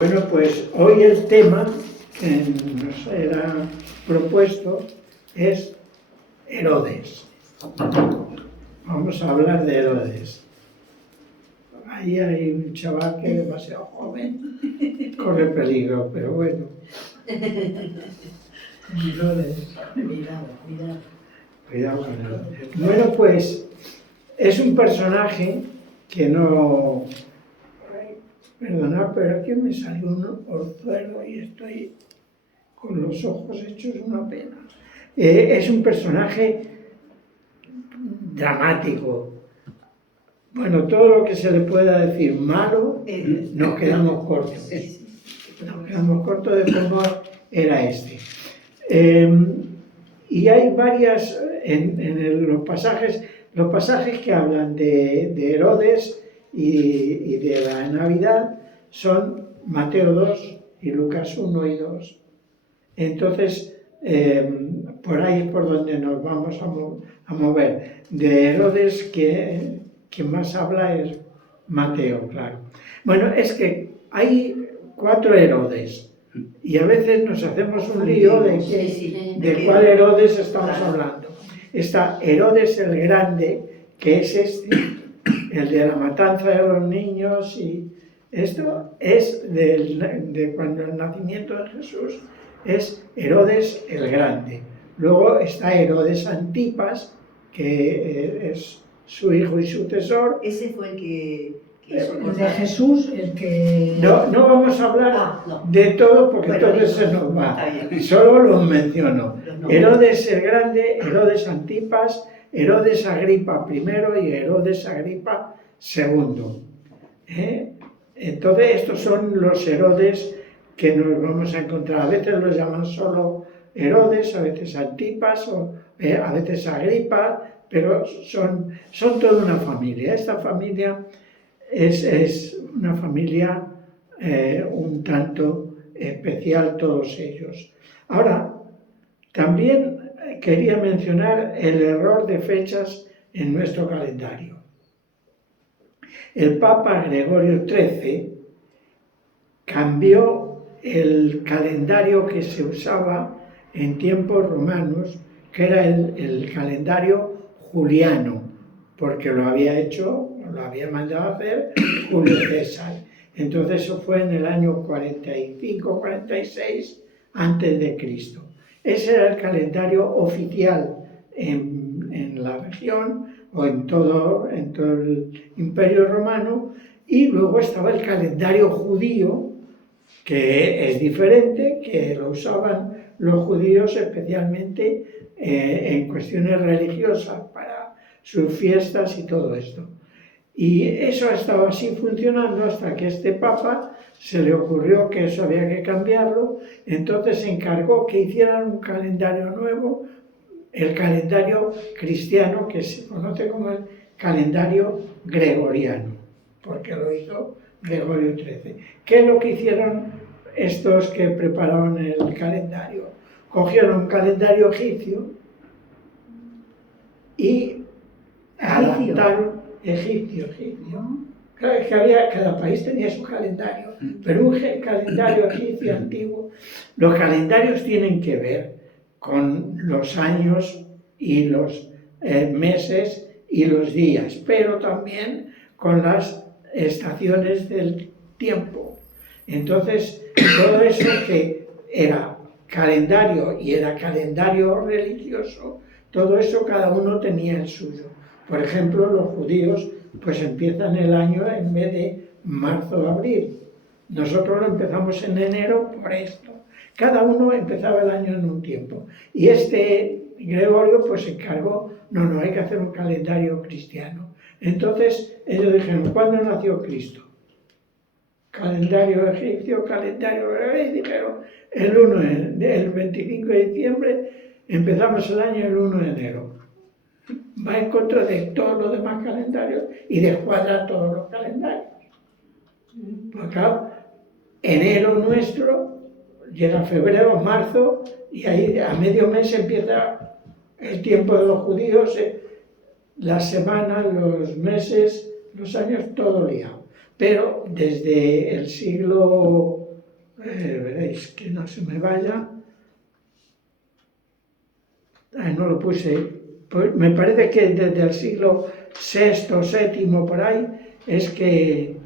Bueno, pues hoy el tema que nos era propuesto es Herodes. Vamos a hablar de Herodes. Ahí hay un chaval que es demasiado joven, corre peligro, pero bueno. Herodes. Cuidado con él. Bueno, pues es un personaje que no... Perdonad, pero aquí me salió un orzuelo y estoy con los ojos hechos una pena. Es un personaje dramático. Bueno, todo lo que se le pueda decir malo, nos quedamos cortos. Nos quedamos cortos de cómo era este. Y hay varias, los pasajes que hablan de Herodes y de la Navidad son Mateo 2 y Lucas 1 y 2. Entonces, por ahí es por donde nos vamos a mover. De Herodes, que quien más habla es Mateo, claro. Bueno, es que hay 4 Herodes y a veces nos hacemos un lío de cuál Herodes estamos hablando. Está Herodes el Grande, que es este, el de la matanza de los niños, y esto es de cuando el nacimiento de Jesús, es Herodes el Grande. Luego está Herodes Antipas, que es su hijo y sucesor. Ese fue el que el de Jesús, el que... No vamos a hablar de todo porque entonces se nos va. Solo los menciono. Herodes el Grande, Herodes Antipas, Herodes Agripa I y Herodes Agripa II. Entonces estos son los Herodes que nos vamos a encontrar. A veces los llaman solo Herodes, a veces Antipas, a veces Agripa, pero son toda una familia. Esta familia es una familia un tanto especial, todos ellos. Ahora, también quería mencionar el error de fechas en nuestro calendario. El Papa Gregorio XIII cambió el calendario que se usaba en tiempos romanos, que era el calendario juliano, porque lo había mandado a hacer Julio César. Entonces eso fue en el año 45-46 antes de Cristo. Ese era el calendario oficial en la región o en todo el Imperio Romano, y luego estaba el calendario judío, que es diferente, que lo usaban los judíos especialmente en cuestiones religiosas para sus fiestas y todo esto. Y eso ha estado así funcionando hasta que este Papa se le ocurrió que eso había que cambiarlo, entonces se encargó que hicieran un calendario nuevo, el calendario cristiano, que se conoce como el calendario gregoriano, porque lo hizo Gregorio XIII. ¿Qué es lo que hicieron estos que prepararon el calendario? Cogieron un calendario egipcio y adaptaron egipcio. Claro, es que cada país tenía su calendario, pero un calendario egipcio antiguo. Los calendarios tienen que ver con los años y los meses y los días, pero también con las estaciones del tiempo. Entonces, todo eso que era calendario y era calendario religioso, todo eso cada uno tenía el suyo. Por ejemplo, los judíos pues empiezan el año en vez de marzo o abril. Nosotros lo empezamos en enero por esto. Cada uno empezaba el año en un tiempo. Y este Gregorio pues se encargó, no, hay que hacer un calendario cristiano. Entonces ellos dijeron, ¿cuándo nació Cristo? Calendario egipcio, calendario gregorio, y dijeron, el 25 de diciembre empezamos el año el 1 de enero. Va en contra de todos los demás calendarios y descuadra todos los calendarios. Pues claro, enero nuestro, llega febrero, marzo, y ahí a medio mes empieza el tiempo de los judíos, las semanas, los meses, los años, todo liado. Pero desde el siglo veréis que no se me vaya. No lo puse. Pues me parece que desde el siglo VI, VII, por ahí, es que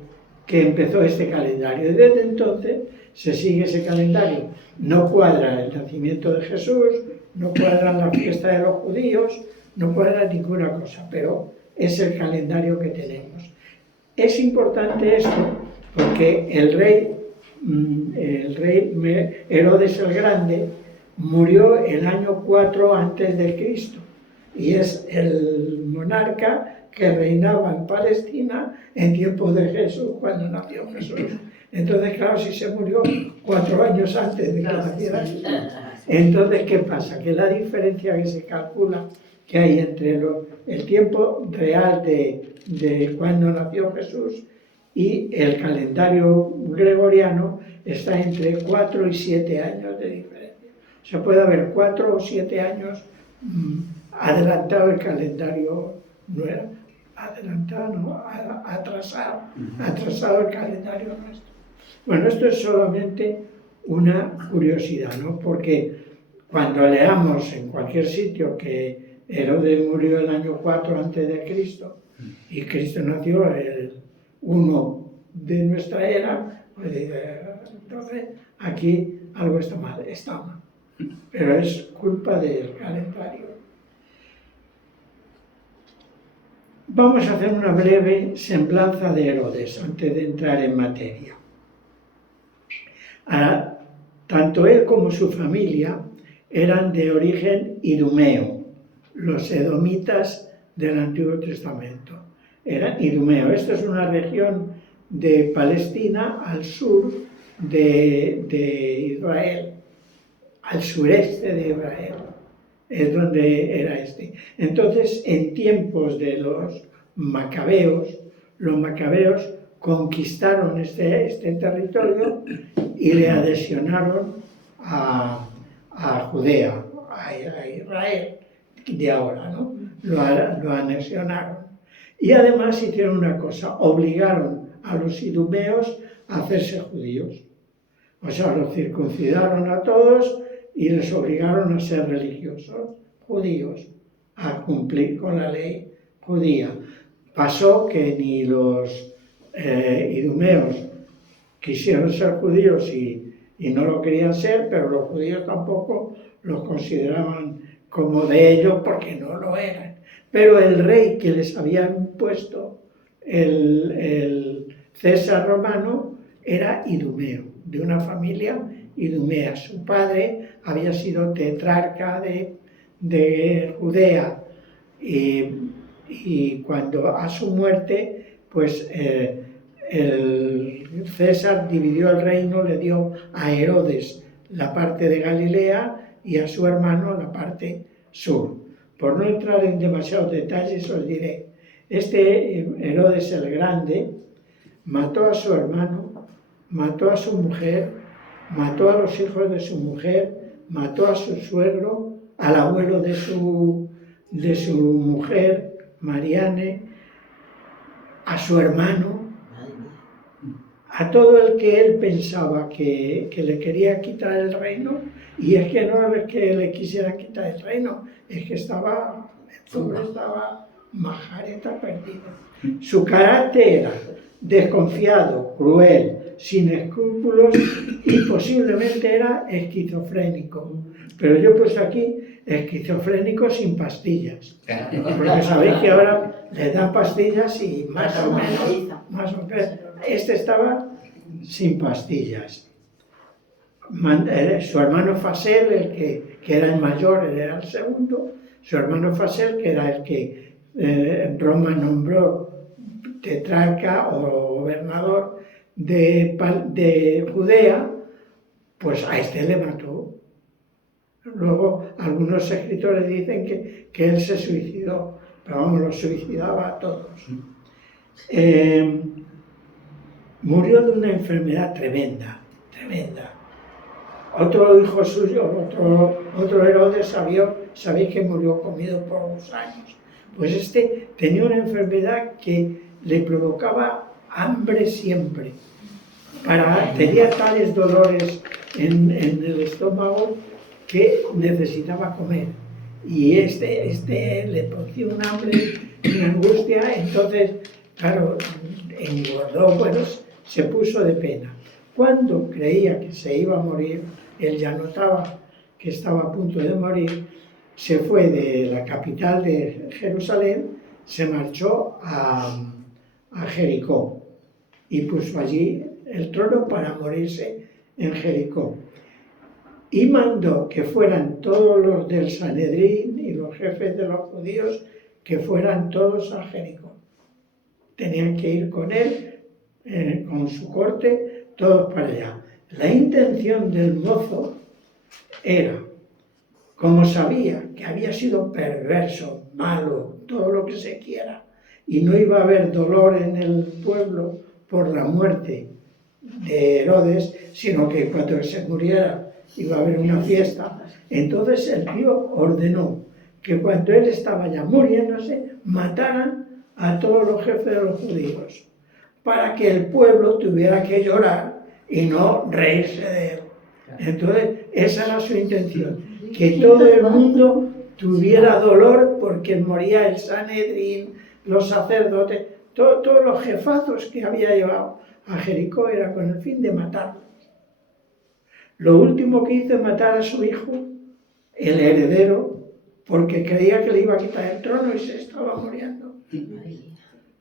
empezó este calendario. Y desde entonces se sigue ese calendario. No cuadra el nacimiento de Jesús, no cuadra la fiesta de los judíos, no cuadra ninguna cosa, pero es el calendario que tenemos. Es importante esto porque el rey Herodes el Grande murió el año 4 antes de Cristo y es el monarca que reinaba en Palestina en tiempos de Jesús, cuando nació Jesús. Entonces, claro, si se murió 4 años antes de que naciera Jesús, entonces, ¿qué pasa? Que la diferencia que se calcula que hay entre el tiempo real de cuando nació Jesús y el calendario gregoriano está entre 4 y 7 años de diferencia. O sea, puede haber 4 o 7 años adelantado el calendario, no era adelantado, no, atrasado el calendario nuestro. Bueno, esto es solamente una curiosidad, ¿no? Porque cuando leamos en cualquier sitio que Herodes murió el año 4 antes de Cristo y Cristo nació el 1 de nuestra era, pues entonces aquí algo está mal, pero es culpa del calendario. Vamos a hacer una breve semblanza de Herodes antes de entrar en materia. Tanto él como su familia eran de origen idumeo, los edomitas del Antiguo Testamento. Era idumeo. Esta es una región de Palestina al sur de Israel, al sureste de Israel, es donde era este. Entonces, en tiempos de los macabeos conquistaron este territorio y le adhesionaron a Judea, a Israel de ahora, ¿no? Lo anexionaron. Y además hicieron una cosa, obligaron a los idumeos a hacerse judíos. O sea, los circuncidaron a todos y les obligaron a ser religiosos, judíos, a cumplir con la ley judía. Pasó que ni los idumeos quisieron ser judíos y no lo querían ser, pero los judíos tampoco los consideraban como de ellos porque no lo eran. Pero el rey que les había impuesto el César romano era idumeo, de una familia idumea. Su padre había sido tetrarca de Judea y cuando a su muerte, pues el César dividió el reino, le dio a Herodes la parte de Galilea y a su hermano la parte sur. Por no entrar en demasiados detalles os diré, este Herodes el Grande mató a su hermano, mató a su mujer, mató a los hijos de su mujer, mató a su suegro, al abuelo de su mujer, Mariane, a su hermano, a todo el que él pensaba que le quería quitar el reino, y es que no es que le quisiera quitar el reino, es que estaba majareta perdido. Su carácter era desconfiado, cruel, sin escrúpulos y posiblemente era esquizofrénico. Pero yo he puesto aquí esquizofrénico sin pastillas, porque sabéis que ahora le dan pastillas y más o menos. Este estaba sin pastillas. Su hermano Fasel, el que era el mayor, él era el segundo. Su hermano Fasel, que era el que Roma nombró tetrarca o gobernador de Judea, pues a este le mató. Luego algunos escritores dicen que él se suicidó, pero vamos, los suicidaba a todos. Murió de una enfermedad tremenda. Otro hijo suyo, otro Herodes, sabéis que murió comido por gusanos. Pues este tenía una enfermedad que le provocaba hambre siempre. tenía tales dolores en el estómago que necesitaba comer. Y este le producía un hambre, una angustia, entonces, claro, engordó, bueno, se puso de pena. Cuando creía que se iba a morir, él ya notaba que estaba a punto de morir, se fue de la capital de Jerusalén, se marchó a Jericó y puso allí el trono para morirse en Jericó. Y mandó que fueran todos los del Sanedrín y los jefes de los judíos, que fueran todos a Jericó. Tenían que ir con él, con su corte, todos para allá. La intención del mozo era, como sabía que había sido perverso, malo, todo lo que se quiera, y no iba a haber dolor en el pueblo por la muerte de Herodes, sino que cuando se muriera iba a haber una fiesta, entonces el tío ordenó que cuando él estaba ya muriéndose, mataran a todos los jefes de los judíos, para que el pueblo tuviera que llorar y no reírse de él. Entonces, esa era su intención, que todo el mundo tuviera dolor porque moría el Sanedrín, los sacerdotes, todos los jefazos que había llevado a Jericó era con el fin de matarlos. Lo último que hizo es matar a su hijo, el heredero, porque creía que le iba a quitar el trono y se estaba muriendo.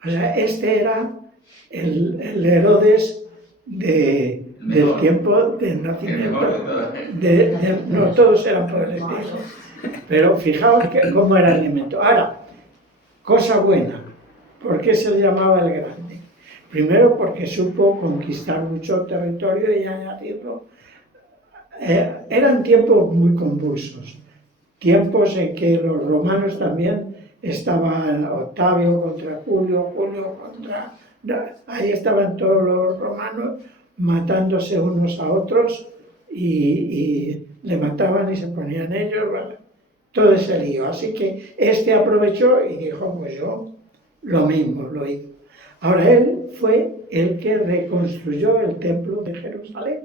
O sea, este era el Herodes del tiempo del nacimiento. No todos eran por el estilo. Pero fijaos cómo era el alimento. Ahora, cosa buena. ¿Por qué se le llamaba el Grande? Primero porque supo conquistar mucho territorio y añadirlo. Eran tiempos muy convulsos, tiempos en que los romanos también estaban, Octavio contra Julio, Julio contra... Ahí estaban todos los romanos matándose unos a otros y le mataban y se ponían ellos, bueno, todo ese lío. Así que este aprovechó y dijo, pues yo lo mismo lo hizo. Ahora él fue el que reconstruyó el templo de Jerusalén.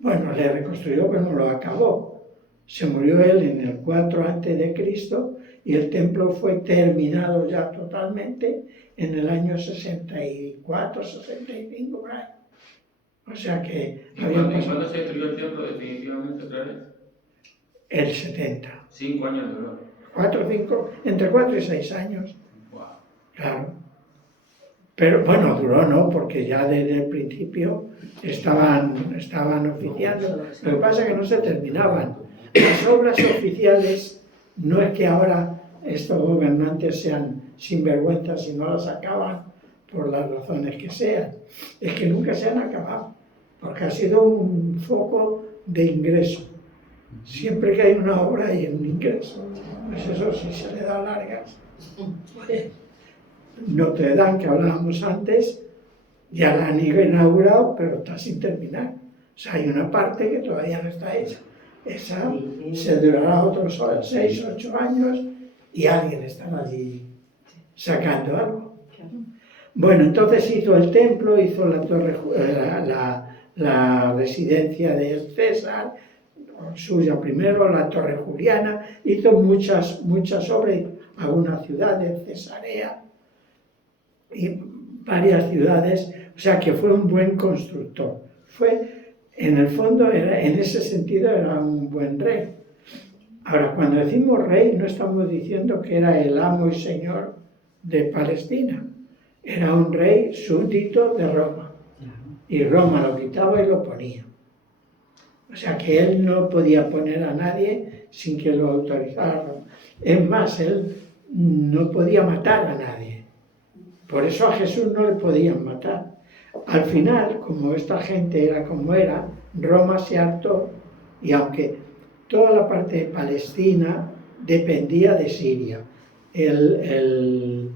Bueno, le reconstruyó, pero no lo acabó. Se murió él en el 4 a.C. y el templo fue terminado ya totalmente en el año 64, 65, por ahí. O sea que... ¿Y cuándo se destruyó el templo definitivamente otra vez? El 70. 5 años duró. 4, 5, entre 4 y 6 años. Wow. Claro. Pero bueno, duró no, porque ya desde el principio estaban oficiando. Lo que pasa es que no se terminaban. Las obras oficiales no es que ahora estos gobernantes sean sinvergüenzas y no las acaban por las razones que sean. Es que nunca se han acabado, porque ha sido un foco de ingreso. Siempre que hay una obra hay un ingreso. Pues eso, si se le da largas. Notre Dame, que hablábamos antes, ya la han inaugurado, pero está sin terminar. O sea, hay una parte que todavía no está hecha. Esa se durará otros 6 o 8 años y alguien estará allí sacando algo. Bueno, entonces hizo el templo, hizo la torre, la residencia del César, suya primero, la torre Juliana, hizo muchas obras, algunas ciudades, Cesarea y varias ciudades, o sea que fue un buen constructor. En el fondo, en ese sentido, era un buen rey. Ahora, cuando decimos rey, no estamos diciendo que era el amo y señor de Palestina. Era un rey súbdito de Roma. Y Roma lo quitaba y lo ponía. O sea que él no podía poner a nadie sin que lo autorizara Roma. Es más, él no podía matar a nadie. Por eso a Jesús no le podían matar. Al final, como esta gente era como era, Roma se hartó y aunque toda la parte de Palestina dependía de Siria, el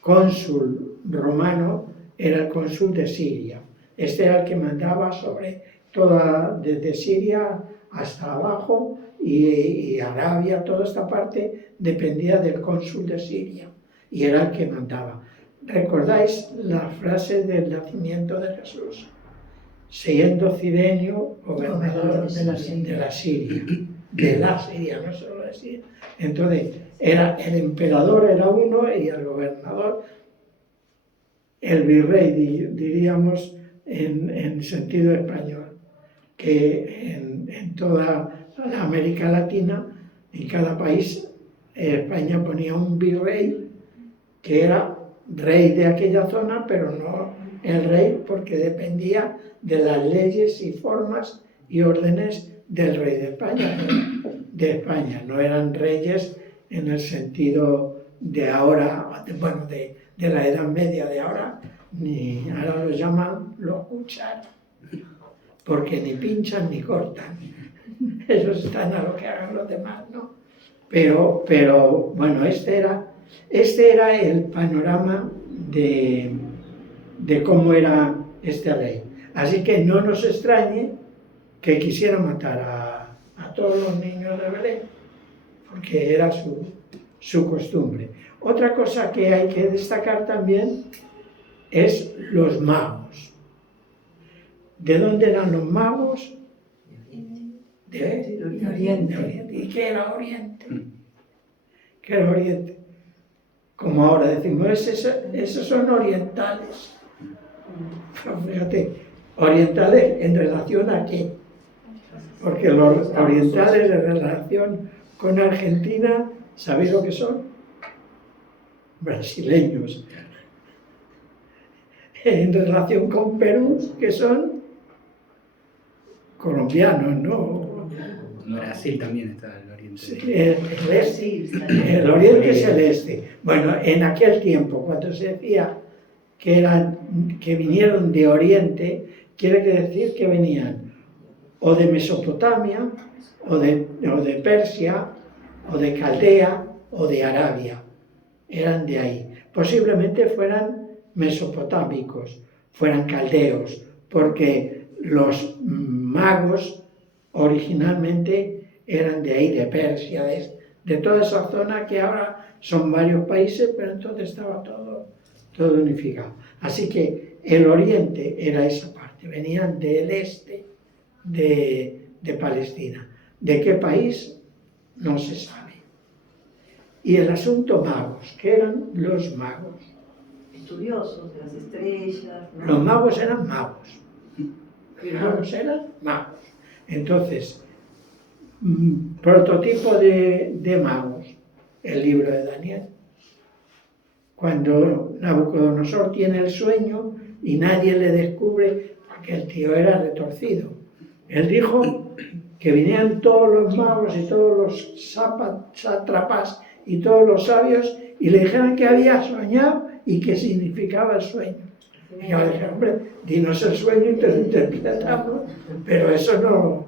cónsul romano era el cónsul de Siria. Este era el que mandaba sobre toda, desde Siria hasta abajo y Arabia, toda esta parte dependía del cónsul de Siria y era el que mandaba. recordáis la frase del nacimiento de Jesús, siendo Cirenio gobernador de la Siria, no solo de Siria. Entonces, el emperador era uno y el gobernador, el virrey, diríamos en sentido español, que en toda la América Latina, en cada país, España ponía un virrey que era rey de aquella zona, pero no el rey porque dependía de las leyes y formas y órdenes del rey de España. No eran reyes en el sentido de ahora, bueno, de la Edad Media de ahora, ni ahora los llaman los cuchar, porque ni pinchan ni cortan. Ellos están a lo que hagan los demás, ¿no? Pero bueno, este era el panorama de cómo era este rey. Así que no nos extrañe que quisiera matar a todos los niños de Belén, porque era su costumbre. Otra cosa que hay que destacar también es los magos. ¿De dónde eran los magos? De Oriente. ¿Y qué era Oriente? ¿Qué era Oriente? Como ahora decimos, esos son orientales. Pero fíjate, orientales en relación a qué. Porque los orientales en relación con Argentina, ¿sabéis lo que son? Brasileños. En relación con Perú, ¿qué son? Colombianos, ¿no? Brasil también está el oriente. Sí, el oriente es el este. Bueno, en aquel tiempo, cuando se decía que vinieron de Oriente, quiere decir que venían o de Mesopotamia, o de Persia, o de Caldea, o de Arabia. Eran de ahí. Posiblemente fueran mesopotámicos, fueran caldeos, porque los magos originalmente eran de ahí, de Persia, de toda esa zona que ahora son varios países, pero entonces estaba todo unificado. Así que el oriente era esa parte, venían del este de Palestina. ¿De qué país? No se sabe. Y el asunto magos, ¿qué eran los magos? Estudiosos de las estrellas, ¿no? Los magos eran magos. Magos eran magos. Entonces, prototipo de magos, el libro de Daniel. Cuando Nabucodonosor tiene el sueño y nadie le descubre, porque el tío era retorcido. Él dijo que vinieran todos los magos y todos los sátrapas y todos los sabios y le dijeran que había soñado y qué significaba el sueño. Y yo le dije, hombre, dinos el sueño y te lo interpretamos, pero eso no.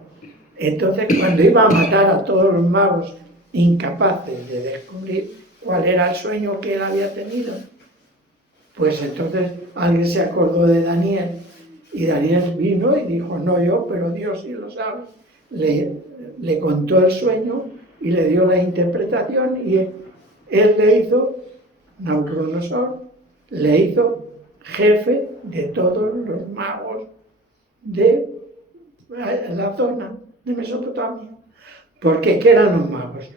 Entonces, cuando iba a matar a todos los magos incapaces de descubrir cuál era el sueño que él había tenido, pues entonces alguien se acordó de Daniel y Daniel vino y dijo, no yo, pero Dios sí lo sabe. Le contó el sueño y le dio la interpretación y él le hizo, Nabucodonosor, le hizo jefe de todos los magos de la zona de Mesopotamia. Porque ¿qué eran los magos?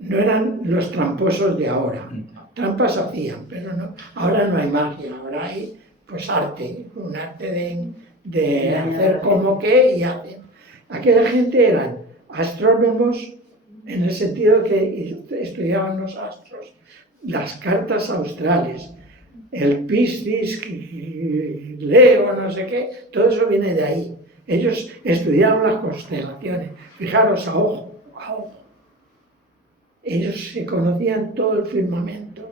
No eran los tramposos de ahora. Trampas hacían, pero no. Ahora no hay magia, ahora hay pues arte, un arte de hacer como que y hacen. Aquella gente eran astrónomos en el sentido que estudiaban los astros, las cartas australes, el Piscis, Leo, no sé qué, todo eso viene de ahí. Ellos estudiaron las constelaciones, fijaros a ojo. Ellos se conocían todo el firmamento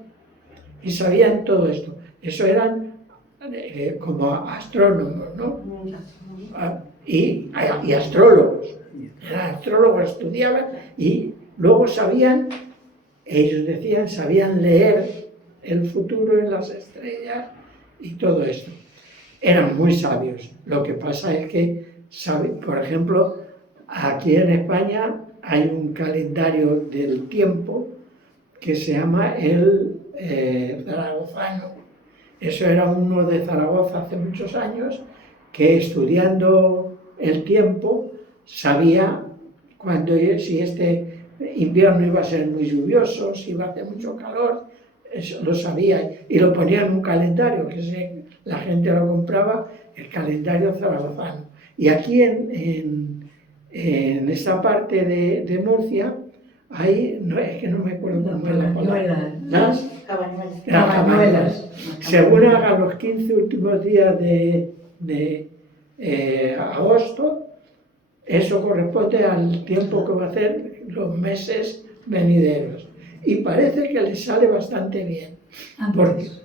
y sabían todo esto. Eso eran como astrónomos, ¿no? Y astrólogos. Eran astrólogos, estudiaban y luego sabían, ellos decían, sabían leer el futuro en las estrellas y todo esto. Eran muy sabios. Lo que pasa es que, por ejemplo, aquí en España hay un calendario del tiempo que se llama el zaragozano, Eso era uno de Zaragoza hace muchos años, que estudiando el tiempo sabía si este invierno iba a ser muy lluvioso, si iba a hacer mucho calor, eso lo sabía, y lo ponía en un calendario, la gente lo compraba, el calendario zaragozano. Y aquí en esta parte de Murcia, es que no me acuerdo cómo es la palabra. Las cabañuelas. Según hagan los 15 últimos días de agosto, eso corresponde al tiempo que va a hacer los meses venideros. Y parece que les sale bastante bien. Antes.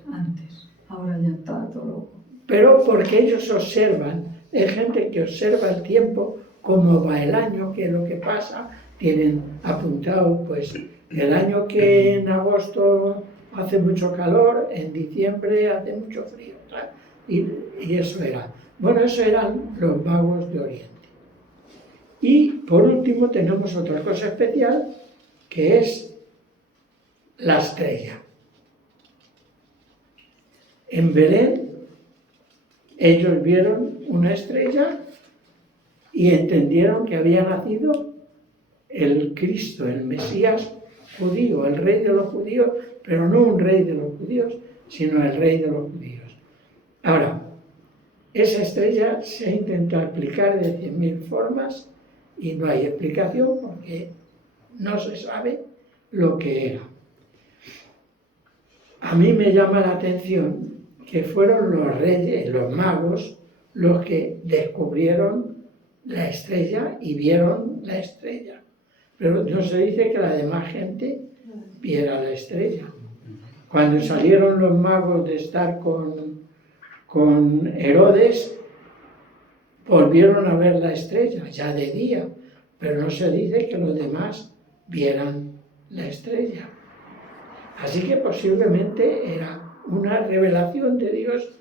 Ahora ya está todo loco. Pero porque ellos observan, hay gente que observa el tiempo, cómo va el año, qué es lo que pasa, tienen apuntado, pues, el año que en agosto hace mucho calor, en diciembre hace mucho frío, ¿sabes? Y eso era. Bueno, eso eran los magos de Oriente. Y por último tenemos otra cosa especial, que es la estrella. En Belén ellos vieron una estrella y entendieron que había nacido el Cristo, el Mesías judío, el rey de los judíos, pero no un rey de los judíos, sino el rey de los judíos. Ahora, esa estrella se ha intentado explicar de 100.000 formas y no hay explicación porque no se sabe lo que era. A mí me llama la atención que fueron los reyes, los magos, los que descubrieron la estrella y vieron la estrella. Pero no se dice que la demás gente viera la estrella. Cuando salieron los magos de estar con Herodes, volvieron a ver la estrella, ya de día, pero no se dice que los demás vieran la estrella. Así que posiblemente era una revelación de Dios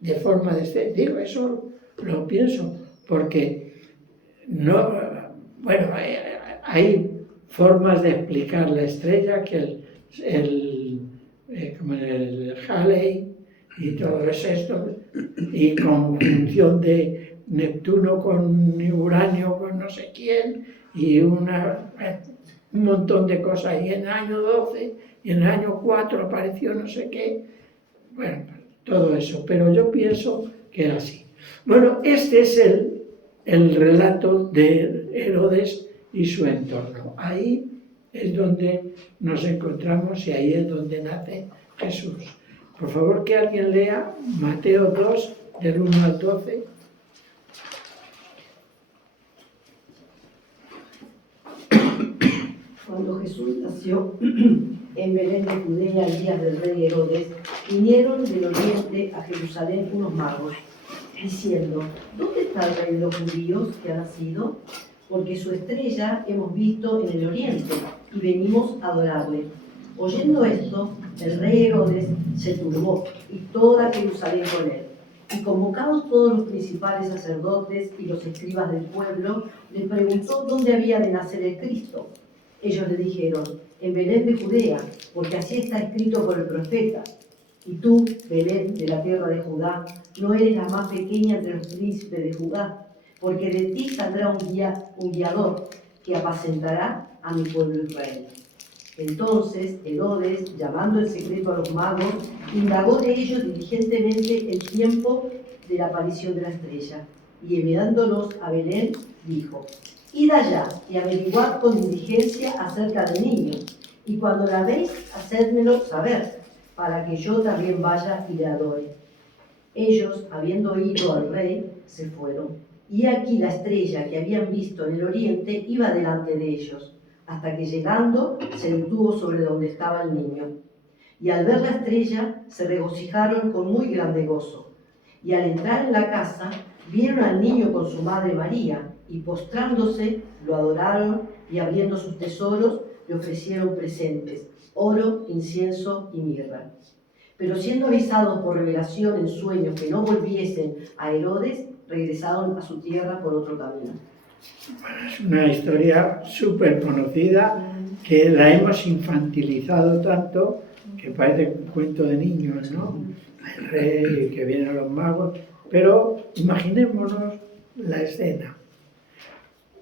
de forma de estrella. Digo, eso lo pienso, porque hay formas de explicar la estrella, que como el Halley y todo esto, y conjunción de Neptuno con Uranio, con no sé quién, y un montón de cosas. Y en el año 12, y en el año 4 apareció no sé qué. Bueno, todo eso. Pero yo pienso que era así. Bueno, este es el relato de Herodes y su entorno. Ahí es donde nos encontramos y ahí es donde nace Jesús. Por favor, que alguien lea Mateo 2, del 1 al 12. Cuando Jesús nació en Belén de Judea, en días del rey Herodes, vinieron del oriente a Jerusalén unos magos, diciendo: ¿dónde está el rey de los judíos que ha nacido? Porque su estrella hemos visto en el oriente y venimos a adorarle. Oyendo esto, el rey Herodes se turbó y toda Jerusalén con él. Y convocados todos los principales sacerdotes y los escribas del pueblo, les preguntó dónde había de nacer el Cristo. Ellos le dijeron: en Belén de Judea, porque así está escrito por el profeta. Y tú, Belén, de la tierra de Judá, no eres la más pequeña entre los príncipes de Judá, porque de ti saldrá un guiador que apacentará a mi pueblo Israel. Entonces Herodes, llamando en secreto a los magos, indagó de ellos diligentemente el tiempo de la aparición de la estrella, y enviándolos a Belén, dijo: id allá y averiguad con diligencia acerca del niño, y cuando la veis, hacédmelo saber, para que yo también vaya y le adore. Ellos, habiendo oído al rey, se fueron. Y aquí la estrella que habían visto en el oriente iba delante de ellos, hasta que llegando se detuvo sobre donde estaba el niño. Y al ver la estrella se regocijaron con muy grande gozo. Y al entrar en la casa vieron al niño con su madre María, y postrándose lo adoraron, y abriendo sus tesoros le ofrecieron presentes: oro, incienso y mirra. Pero siendo avisados por revelación en sueños que no volviesen a Herodes, regresaron a su tierra por otro camino. Bueno, es una historia súper conocida, que la hemos infantilizado tanto que parece un cuento de niños, ¿no? el rey, que vienen los magos, pero imaginémonos la escena.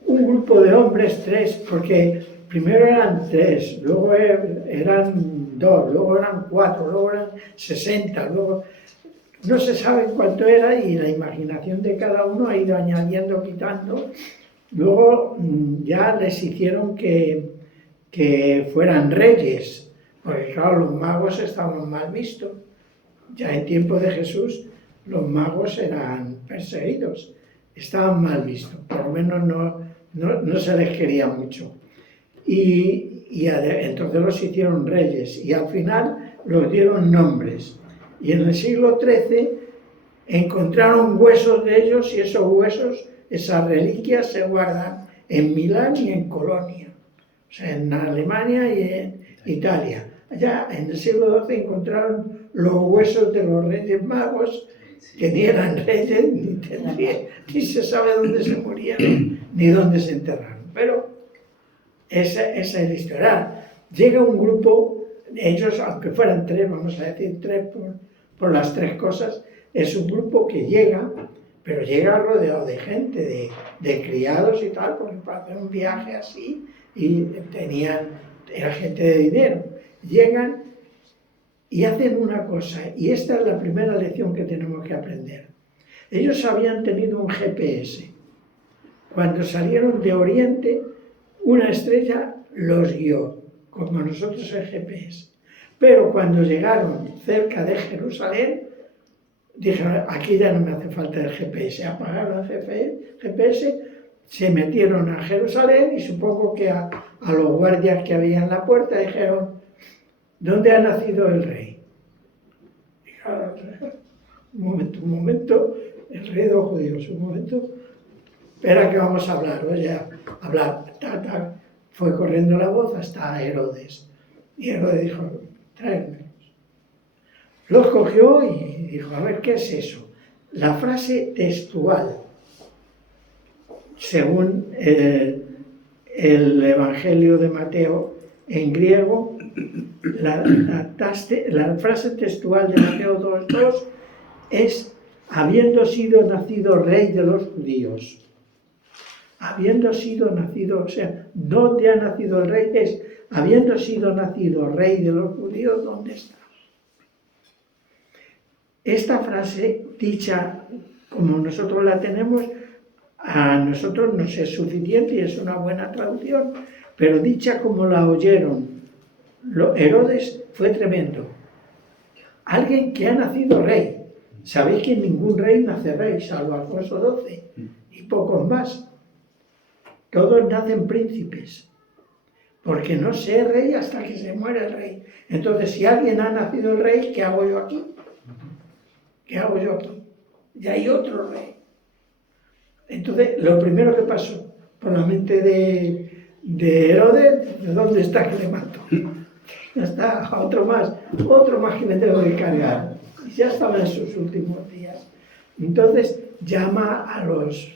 Un grupo de hombres, 3, porque primero eran 3, luego eran 2, luego eran 4, luego eran 60, luego no se sabe cuánto era y la imaginación de cada uno ha ido añadiendo, quitando. Luego ya les hicieron que fueran reyes, porque claro, los magos estaban mal vistos. Ya en tiempo de Jesús los magos eran perseguidos, estaban mal vistos, por lo menos no se les quería mucho. Y entonces los hicieron reyes y al final los dieron nombres. Y en el siglo XIII encontraron huesos de ellos y esos huesos, esas reliquias se guardan en Milán y en Colonia, o sea, en Alemania y en Italia. Allá en el siglo XII encontraron los huesos de los reyes magos, que ni eran reyes, ni se sabe dónde se murieron, ni dónde se enterraron. Pero esa es la historia. Llega un grupo, ellos, aunque fueran 3, vamos a decir 3 por las 3 cosas, es un grupo que llega, pero llega rodeado de gente, de criados y tal, porque para hacer un viaje así, y era gente de dinero. Llegan y hacen una cosa, y esta es la primera lección que tenemos que aprender. Ellos habían tenido un GPS. Cuando salieron de Oriente, una estrella los guió, como nosotros el GPS. Pero cuando llegaron cerca de Jerusalén, dijeron, aquí ya no me hace falta el GPS. Apagaron el GPS, se metieron a Jerusalén y supongo que a los guardias que había en la puerta dijeron, ¿dónde ha nacido el rey? Dijeron, un momento, el rey de los judíos, un momento, espera que vamos a hablar, oye, hablar. Fue corriendo la voz hasta Herodes. Y Herodes dijo, tráemelos. Los cogió y dijo, a ver, ¿qué es eso? La frase textual, según el Evangelio de Mateo en griego, la frase textual de Mateo 2.2 es, habiendo sido nacido rey de los judíos. Habiendo sido nacido, o sea, ¿dónde ha nacido el rey? Es, habiendo sido nacido rey de los judíos, ¿dónde está? Esta frase, dicha como nosotros la tenemos, a nosotros nos es suficiente y es una buena traducción, pero dicha como la oyeron Herodes, fue tremendo. Alguien que ha nacido rey. Sabéis que ningún rey nace rey, salvo Alfonso XII y pocos más. Todos nacen príncipes, porque no se es rey hasta que se muere el rey. Entonces, si alguien ha nacido el rey, ¿qué hago yo aquí? ¿Qué hago yo aquí? Ya hay otro rey. Entonces, lo primero que pasó por la mente de Herodes, ¿de dónde está que le mato? Ya está, otro más que me tengo que cargar. Y ya estaba en sus últimos días. Entonces, llama a los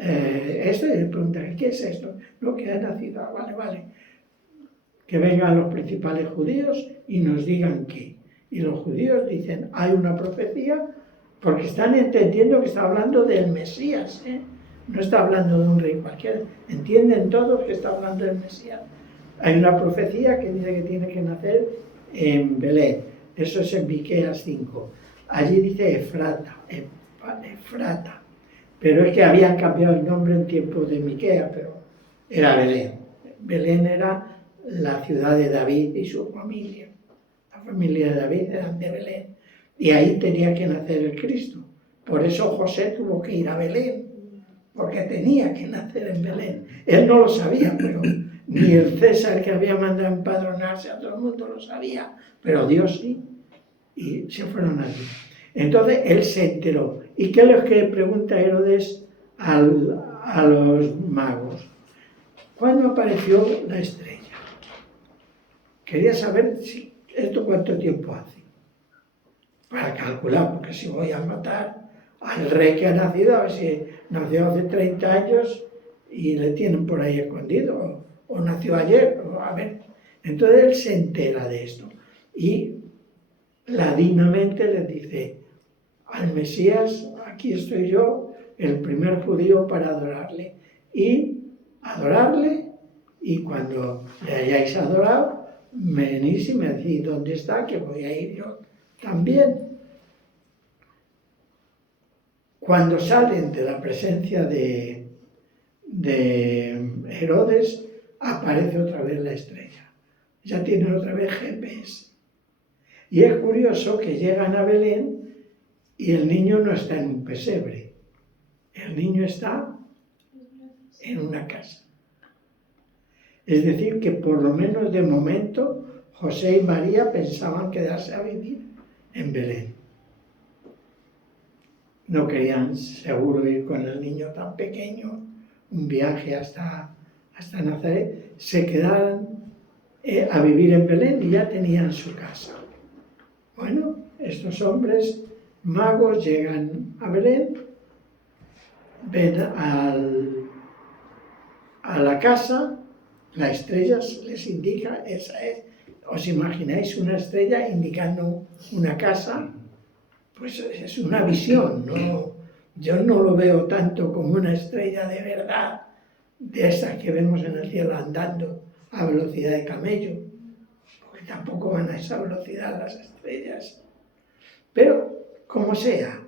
esto y le pregunta, ¿qué es esto? No, que ha nacido, vale. Que vengan los principales judíos y nos digan qué. Y los judíos dicen, hay una profecía, porque están entendiendo que está hablando del Mesías, no está hablando de un rey cualquiera. Entienden todos que está hablando del Mesías. Hay una profecía que dice que tiene que nacer en Belén. Eso es en Miqueas 5. Allí dice Efrata. Pero es que habían cambiado el nombre en tiempo de Miqueas, pero era Belén. Belén era la ciudad de David y su familia. La familia de David eran de Belén. Y ahí tenía que nacer el Cristo. Por eso José tuvo que ir a Belén, porque tenía que nacer en Belén. Él no lo sabía, pero ni el César que había mandado empadronarse a todo el mundo lo sabía, pero Dios sí. Y se fueron allí. Entonces él se enteró. ¿Y qué es lo que pregunta Herodes a los magos? ¿Cuándo apareció la estrella? Quería saber si esto cuánto tiempo hace. Para calcular, porque si voy a matar al rey que ha nacido, a ver si nació hace 30 años y le tienen por ahí escondido, o nació ayer, o a ver. Entonces él se entera de esto y ladinamente les dice, al Mesías, aquí estoy yo, el primer judío para adorarle. Y cuando le hayáis adorado, venís y me decís dónde está, que voy a ir yo también. Cuando salen de la presencia de Herodes, aparece otra vez la estrella. Ya tienen otra vez GPS. Y es curioso que llegan a Belén y el niño no está en un pesebre. El niño está en una casa. Es decir, que por lo menos de momento José y María pensaban quedarse a vivir en Belén. No querían seguro ir con el niño tan pequeño, un viaje hasta Nazaret. Se quedaron a vivir en Belén y ya tenían su casa. Bueno, estos hombres magos llegan a Belén, ven a la casa, la estrella les indica, esa es. ¿Os imagináis una estrella indicando una casa? Pues es una visión, ¿no? Yo no lo veo tanto como una estrella de verdad, de esas que vemos en el cielo andando a velocidad de camello, porque tampoco van a esa velocidad las estrellas. Pero, como sea,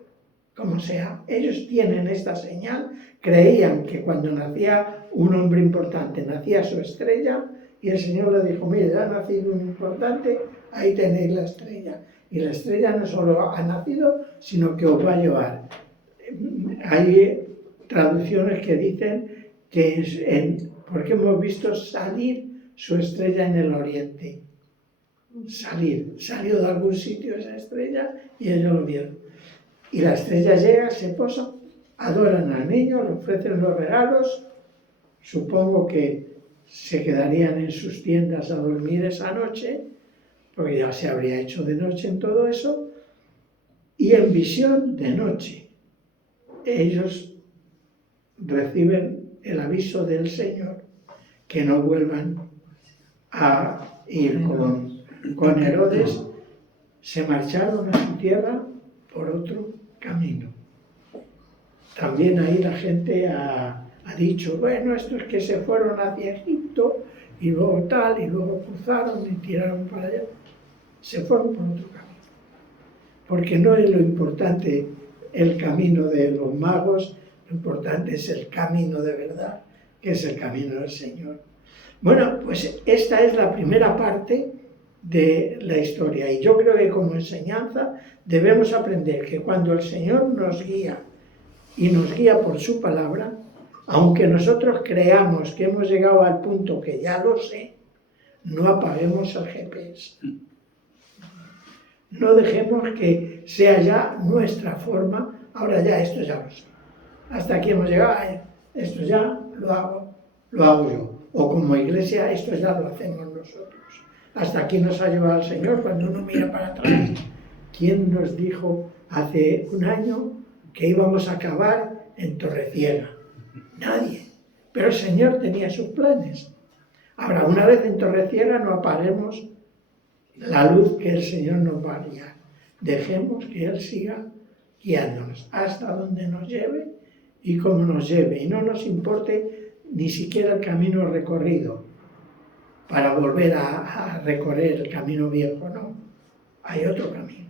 ellos tienen esta señal, creían que cuando nacía un hombre importante, nacía su estrella, y el Señor le dijo, mire, ya ha nacido un importante, ahí tenéis la estrella. Y la estrella no solo ha nacido, sino que os va a llevar. Hay traducciones que dicen que es porque hemos visto salir su estrella en el oriente. Salió de algún sitio esa estrella y ellos lo vieron. Y la estrella llega, se posa, adoran al niño, le ofrecen los regalos, supongo que se quedarían en sus tiendas a dormir esa noche, porque ya se habría hecho de noche en todo eso, y en visión de noche ellos reciben el aviso del Señor que no vuelvan a ir con Herodes, se marcharon a su tierra por otro camino. También ahí la gente ha dicho, bueno, estos que se fueron hacia Egipto y luego tal, y luego cruzaron y tiraron para allá, se fueron por otro camino. Porque no es lo importante el camino de los magos, lo importante es el camino de verdad, que es el camino del Señor. Bueno, pues esta es la primera parte de la historia, y yo creo que como enseñanza debemos aprender que cuando el Señor nos guía y nos guía por su palabra, aunque nosotros creamos que hemos llegado al punto que ya lo sé, no apaguemos el GPS. No dejemos que sea ya nuestra forma, ahora ya esto ya lo sé. Hasta aquí hemos llegado, esto ya lo hago yo. O como iglesia, esto ya lo hacemos nosotros. Hasta aquí nos ha llevado el Señor cuando uno mira para atrás. ¿Quién nos dijo hace un año que íbamos a acabar en Torreciega? Nadie. Pero el Señor tenía sus planes. Ahora, una vez en Torreciega, no apaguemos la luz que el Señor nos va a guiar. Dejemos que Él siga guiándonos hasta donde nos lleve y cómo nos lleve. Y no nos importe ni siquiera el camino recorrido para volver a recorrer el camino viejo, no. Hay otro camino.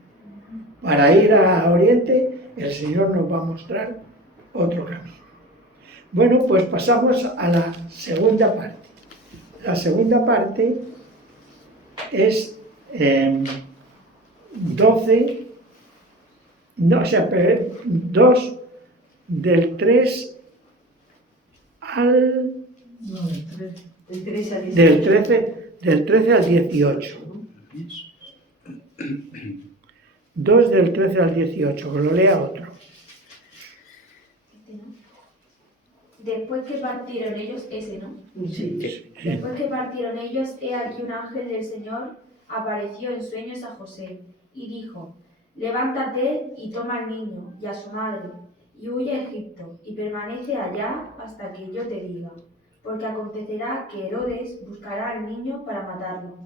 Para ir a Oriente, el Señor nos va a mostrar otro camino. Bueno, pues pasamos a la segunda parte. La segunda parte es 2 del 3 al... No, el 13. Del 13 al 18. 2 del 13 al 18, que lo lea otro. Después que partieron ellos, Sí. Después que partieron ellos, he aquí un ángel del Señor apareció en sueños a José y dijo, levántate y toma al niño y a su madre y huye a Egipto y permanece allá hasta que yo te diga, porque acontecerá que Herodes buscará al niño para matarlo.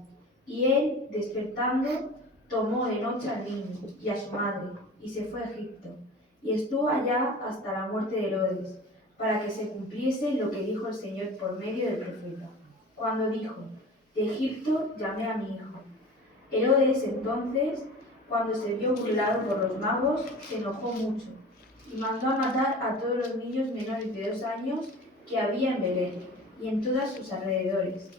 Y él, despertando, tomó de noche al niño y a su madre, y se fue a Egipto, y estuvo allá hasta la muerte de Herodes, para que se cumpliese lo que dijo el Señor por medio del profeta, cuando dijo: de Egipto llamé a mi hijo. Herodes entonces, cuando se vio burlado por los magos, se enojó mucho, y mandó a matar a todos los niños menores de 2 años que había en Belén y en todos sus alrededores,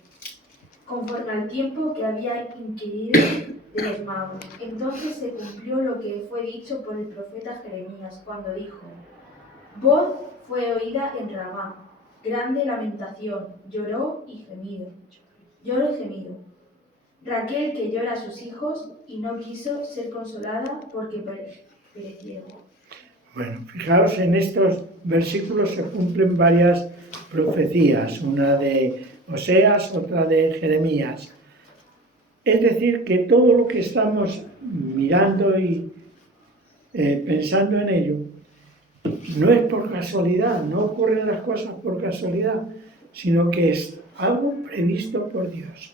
conforme al tiempo que había inquirido de los magos. Entonces se cumplió lo que fue dicho por el profeta Jeremías, cuando dijo: voz fue oída en Ramá, grande lamentación, lloró y gemido. Raquel, que llora a sus hijos y no quiso ser consolada porque perecieron. Bueno, fijaos, en estos versículos se cumplen varias profecías, una de Oseas, otra de Jeremías. Es decir, que todo lo que estamos mirando y pensando en ello, no es por casualidad, no ocurren las cosas por casualidad, sino que es algo previsto por Dios.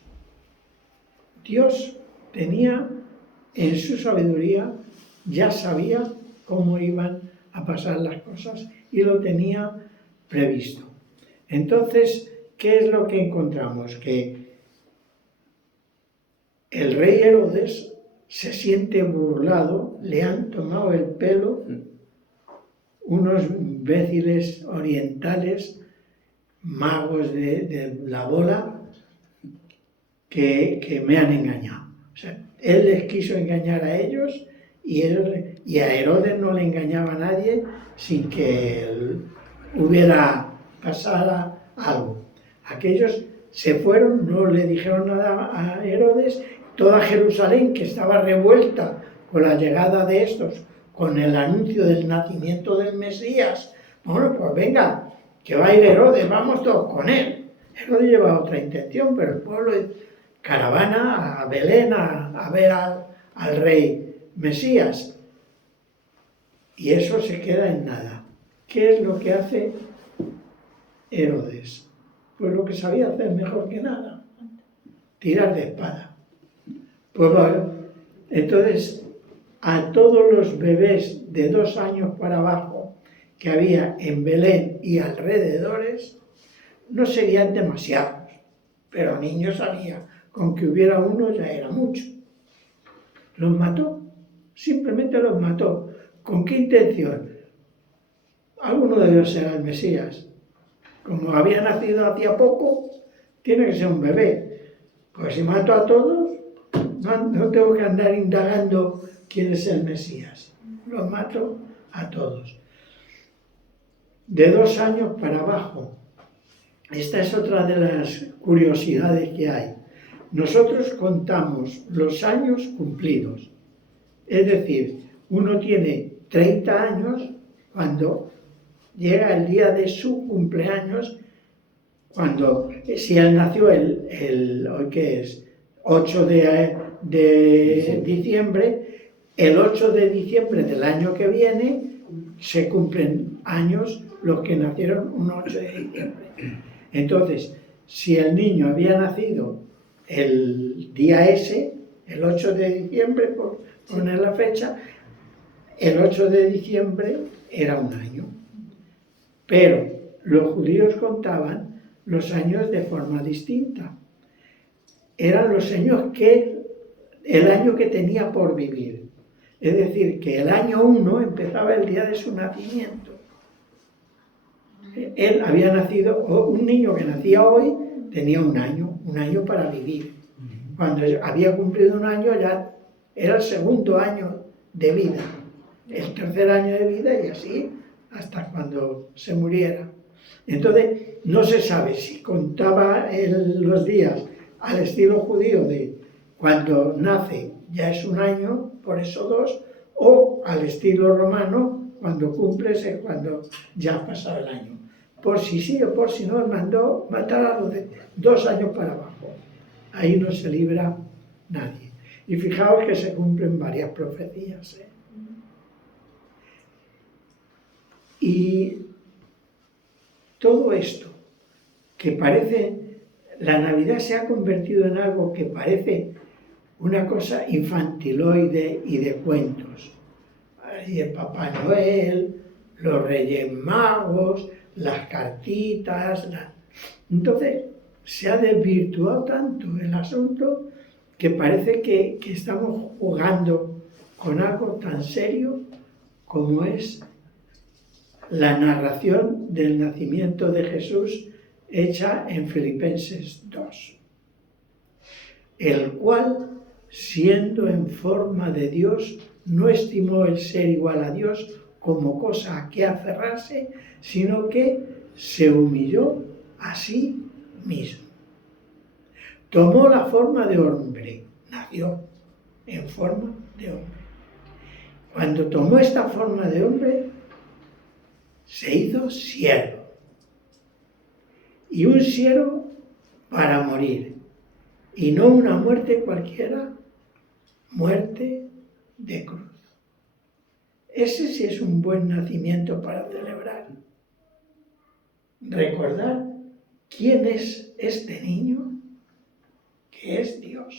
Dios tenía en su sabiduría, ya sabía cómo iban a pasar las cosas y lo tenía previsto. Entonces, ¿qué es lo que encontramos? Que el rey Herodes se siente burlado, le han tomado el pelo unos imbéciles orientales, magos de la bola, que me han engañado. O sea, él les quiso engañar a ellos y a Herodes no le engañaba a nadie sin que hubiera pasado algo. Aquellos se fueron, no le dijeron nada a Herodes. Toda Jerusalén, que estaba revuelta con la llegada de estos, con el anuncio del nacimiento del Mesías, bueno, pues venga, que va a ir Herodes, vamos todos con él. Herodes lleva otra intención, pero el pueblo caravana a Belén a ver al rey Mesías. Y eso se queda en nada. ¿Qué es lo que hace Herodes? Pues lo que sabía hacer mejor que nada: tirar de espada. Pues bueno, entonces a todos los bebés de 2 años para abajo que había en Belén y alrededores, no serían demasiados, pero niños había. Con que hubiera uno ya era mucho. Los mató, simplemente los mató. ¿Con qué intención? Alguno de ellos era el Mesías. Como había nacido hacía poco, tiene que ser un bebé. Pues si mato a todos, no tengo que andar indagando quién es el Mesías. Los mato a todos. De 2 años para abajo. Esta es otra de las curiosidades que hay. Nosotros contamos los años cumplidos. Es decir, uno tiene 30 años cuando llega el día de su cumpleaños, si él nació hoy que es 8 de diciembre, el 8 de diciembre del año que viene se cumplen años los que nacieron un 8 de diciembre. Entonces, si el niño había nacido el día ese, el 8 de diciembre, por poner la fecha, el 8 de diciembre era un año. Pero los judíos contaban los años de forma distinta. Eran los años el año que tenía por vivir. Es decir, que el año 1 empezaba el día de su nacimiento. Él había nacido, un niño que nacía hoy tenía un año para vivir. Cuando había cumplido un año ya era el segundo año de vida, el tercer año de vida y así hasta cuando se muriera. Entonces no se sabe si contaba los días al estilo judío de cuando nace ya es un año, por eso 2, o al estilo romano, cuando cumples es cuando ya ha pasado el año. Por si sí o por si no, mandó matar a los de 2 años para abajo. Ahí no se libra nadie. Y fijaos que se cumplen varias profecías. Y todo esto, que parece, la Navidad se ha convertido en algo que parece una cosa infantiloide y de cuentos. Y el Papá Noel, los Reyes Magos, las cartitas. Entonces, se ha desvirtuado tanto el asunto que parece que estamos jugando con algo tan serio como es la narración del nacimiento de Jesús hecha en Filipenses 2, el cual, siendo en forma de Dios, no estimó el ser igual a Dios como cosa a que aferrarse, sino que se humilló a sí mismo. Tomó la forma de hombre, nació en forma de hombre. Cuando tomó esta forma de hombre, se hizo siervo. Y un siervo para morir. Y no una muerte cualquiera, muerte de cruz. Ese sí es un buen nacimiento para celebrar. Recordar quién es este niño, que es Dios.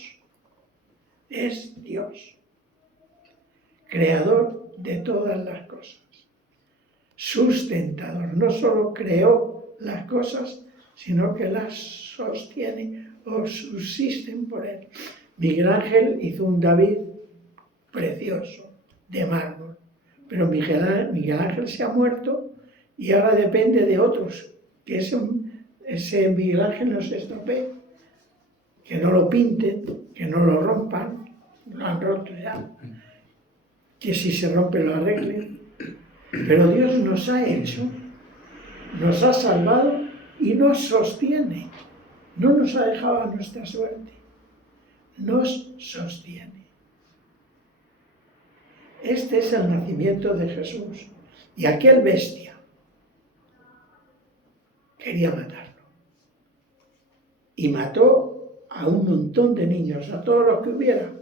Es Dios, creador de todas las cosas, sustentador. No solo creó las cosas, sino que las sostiene o subsisten por él. Miguel Ángel hizo un David precioso, de mármol, pero Miguel Ángel se ha muerto y ahora depende de otros, que ese Miguel Ángel no se estropee, que no lo pinten, que no lo rompan, lo han roto ya, que si se rompe lo arreglen. Pero Dios nos ha hecho, nos ha salvado y nos sostiene. No nos ha dejado a nuestra suerte, nos sostiene. Este es el nacimiento de Jesús. Y aquel bestia quería matarlo. Y mató a un montón de niños, a todos los que hubiera.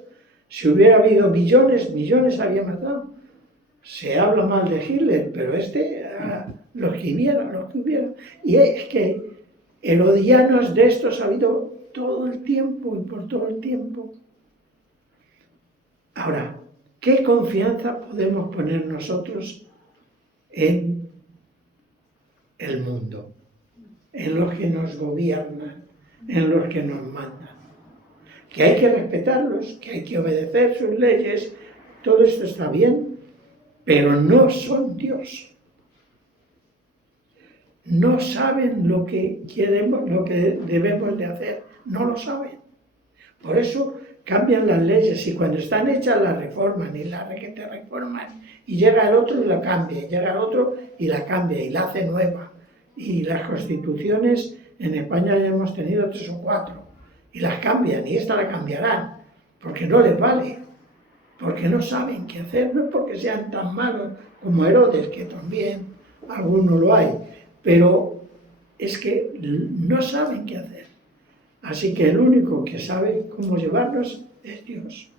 Si hubiera habido millones había matado. Se habla mal de Hitler, pero los que hubiera. Y es que herodianos de estos ha habido todo el tiempo y por todo el tiempo. Ahora, ¿qué confianza podemos poner nosotros en el mundo, en los que nos gobiernan, en los que nos mandan? Que hay que respetarlos, que hay que obedecer sus leyes, todo esto está bien, pero no son Dios. No saben lo que queremos, lo que debemos de hacer, no lo saben. Por eso cambian las leyes y cuando están hechas las reforman y las reforman y llega el otro y la cambia, y llega el otro y la cambia y la hace nueva. Y las constituciones en España ya hemos tenido 3 o 4 y las cambian y esta la cambiarán porque no les vale, porque no saben qué hacer, no es porque sean tan malos como Herodes, que también algunos lo hay, pero es que no saben qué hacer. Así que el único que sabe cómo llevarnos es Dios.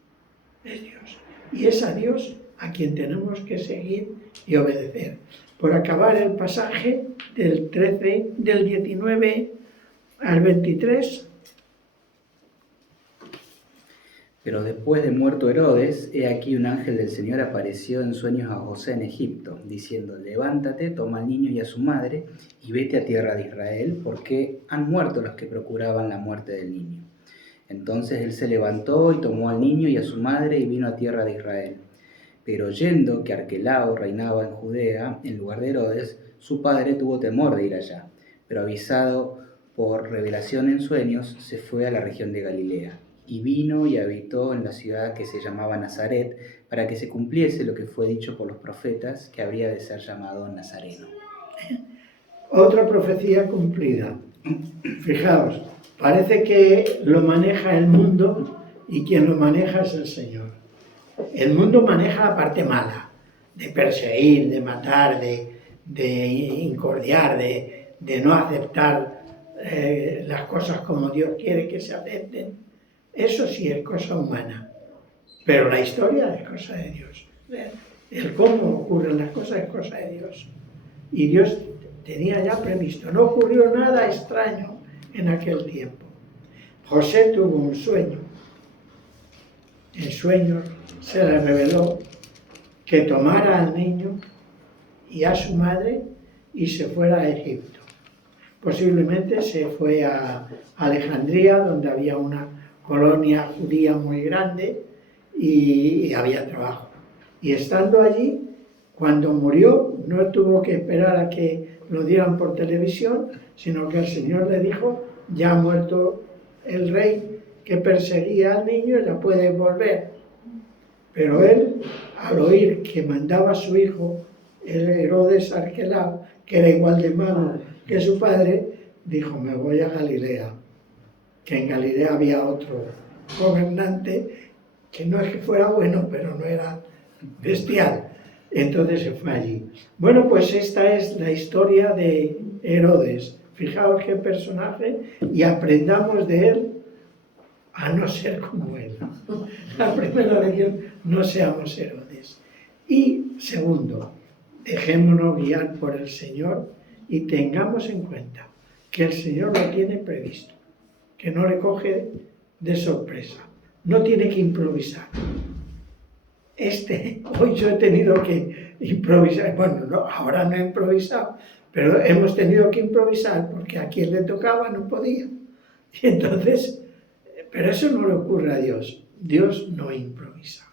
Es Dios. Y es a Dios a quien tenemos que seguir y obedecer. Por acabar el pasaje del 19 al 23. Pero después de muerto Herodes, he aquí un ángel del Señor apareció en sueños a José en Egipto, diciendo: levántate, toma al niño y a su madre, y vete a tierra de Israel, porque han muerto los que procuraban la muerte del niño. Entonces él se levantó y tomó al niño y a su madre y vino a tierra de Israel. Pero oyendo que Arquelao reinaba en Judea, en lugar de Herodes, su padre tuvo temor de ir allá, pero avisado por revelación en sueños, se fue a la región de Galilea. Y vino y habitó en la ciudad que se llamaba Nazaret, para que se cumpliese lo que fue dicho por los profetas, que habría de ser llamado Nazareno. Otra profecía cumplida. Fijaos, parece que lo maneja el mundo y quien lo maneja es el Señor. El mundo maneja la parte mala, de perseguir, de matar, de incordiar, de no aceptar las cosas como Dios quiere que se acepten. Eso sí es cosa humana, pero la historia es cosa de Dios. El cómo ocurren las cosas es cosa de Dios. Y Dios tenía ya previsto, no ocurrió nada extraño en aquel tiempo. José tuvo un sueño en sueños se le reveló que tomara al niño y a su madre y se fuera a Egipto. Posiblemente se fue a Alejandría, donde había una colonia judía muy grande y había trabajo. Y estando allí, cuando murió, no tuvo que esperar a que lo dieran por televisión, sino que el Señor le dijo: ya ha muerto el rey que perseguía al niño, ya puede volver. Pero él, al oír que mandaba a su hijo, el Herodes Arquelao, que era igual de malo que su padre, dijo: me voy a Galilea. Que en Galilea había otro gobernante que no es que fuera bueno, pero no era bestial. Entonces se fue allí. Bueno, pues esta es la historia de Herodes. Fijaos qué personaje, y aprendamos de él a no ser como él. La primera lección: no seamos Herodes. Y segundo, dejémonos guiar por el Señor y tengamos en cuenta que el Señor lo tiene previsto, que no le coge de sorpresa, no tiene que improvisar. Hoy yo he tenido que improvisar, bueno, no, ahora no he improvisado, pero hemos tenido que improvisar porque a quien le tocaba no podía. Y entonces, pero eso no le ocurre a Dios. Dios no improvisa.